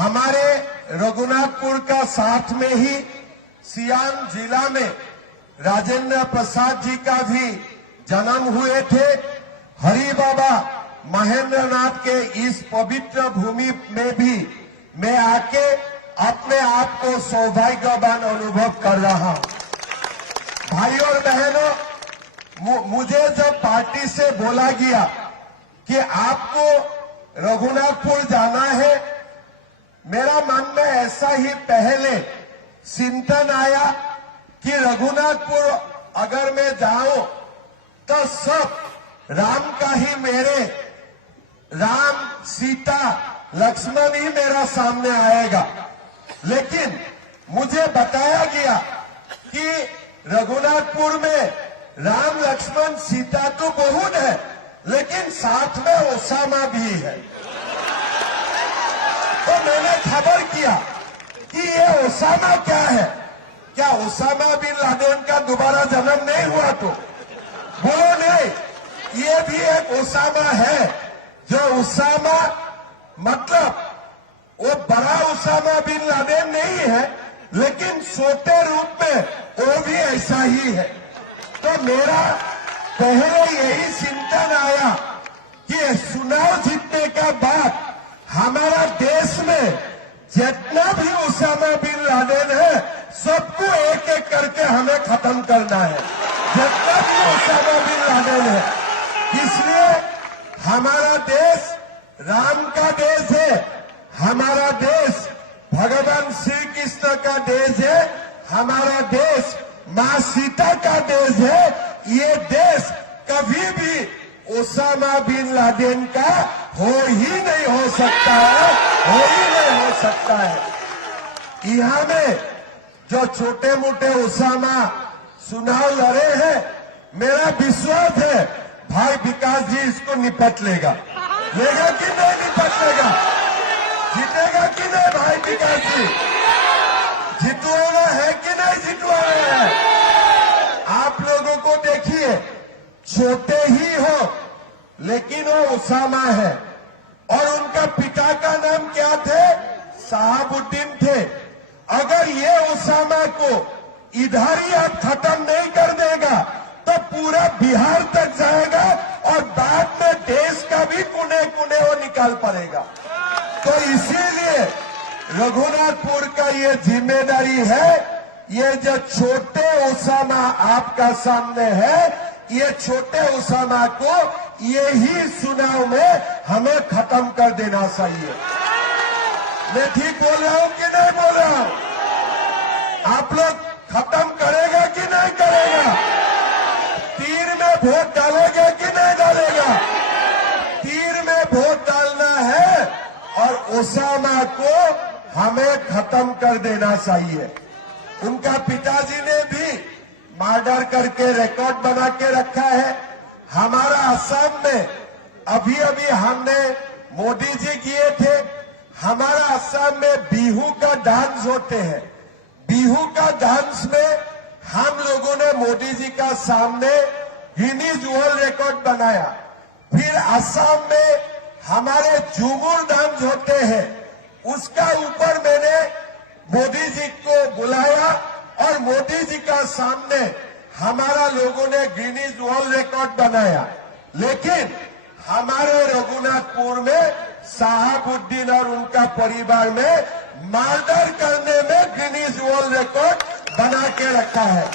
हमारे रघुनाथपुर का साथ में ही सियान जिला में राजेंद्र प्रसाद जी का भी जन्म हुए थे। हरि बाबा महेंद्र नाथ के इस पवित्र भूमि में भी मैं आके अपने आप को सौभाग्यवान अनुभव कर रहा हूं। भाई और बहनों, मुझे जब पार्टी से बोला गया कि आपको रघुनाथपुर जाना है, मेरा मन में ऐसा ही पहले चिंतन आया कि रघुनाथपुर अगर मैं जाऊं तो सब राम का ही मेरे राम सीता लक्ष्मण ही मेरा सामने आएगा। लेकिन मुझे बताया गया कि रघुनाथपुर में राम लक्ष्मण सीता तो बहुत है, लेकिन साथ में ओसामा भी है। तो मैंने खबर किया कि ये ओसामा क्या है, क्या ओसामा बिन लादेन का दोबारा जन्म नहीं हुआ? तो बोलो नहीं, ये भी एक ओसामा है। जो ओसामा मतलब वो बड़ा ओसामा बिन लादेन नहीं है, लेकिन छोटे रूप में वो भी ऐसा ही है। तो मेरा पहले यही चिंतन आया कि चुनाव जीतने के बाद हमारा देश में जितना भी ओसामा बिन लादेन है, सबको एक एक करके हमें खत्म करना है। जितना भी ओसामा बिन लादेन है, इसलिए हमारा देश राम का देश है, हमारा देश भगवान श्री कृष्ण का देश है, हमारा देश मां सीता का देश है। ये देश कभी भी ओसामा बिन लादेन का हो ही नहीं हो सकता है, हो ही नहीं हो सकता है। यहां में जो छोटे मोटे ओसामा चुनाव लड़े हैं, मेरा विश्वास है भाई विकास जी इसको निपट लेगा कि नहीं निपट लेगा? जीतेगा कि नहीं भाई विकास जी? जितवाना है कि नहीं जितवाना है? आप लोगों को देखिए, छोटे ही हो लेकिन वो ओसामा है, और उनका पिता का नाम क्या थे? शहाबुद्दीन थे। अगर ये ओसामा को इधर ही आप खत्म नहीं कर देगा तो पूरा बिहार तक जाएगा और बाद में देश का भी कोने कोने वो निकाल पड़ेगा। तो इसीलिए रघुनाथपुर का ये जिम्मेदारी है, ये जो छोटे ओसामा आपका सामने है, ये छोटे ओसामा को यही चुनाव में हमें खत्म कर देना चाहिए। मैं ठीक बोल रहा हूं कि नहीं बोल रहा हूं? आप लोग खत्म करेगा कि नहीं करेगा? तीर में वोट डालेगा कि नहीं डालेगा? तीर में वोट डालना है और ओसामा को हमें खत्म कर देना चाहिए। उनका पिताजी ने भी मर्डर करके रिकॉर्ड बना के रखा है। हमारा असम में अभी अभी हमने मोदी जी किए थे, हमारा असम में बिहू का डांस होते हैं। बिहू का डांस में हम लोगों ने मोदी जी का सामने गिनीज वर्ल्ड रिकॉर्ड बनाया। फिर असम में हमारे झूमर डांस होते हैं, उसका ऊपर मैंने मोदी जी को बुलाया और मोदी जी का सामने हमारा लोगों ने गिनीज वर्ल्ड रिकॉर्ड बनाया। लेकिन हमारे रघुनाथपुर में शहाबुद्दीन और उनका परिवार में मर्डर करने में गिनीज वर्ल्ड रिकॉर्ड बना के रखा है।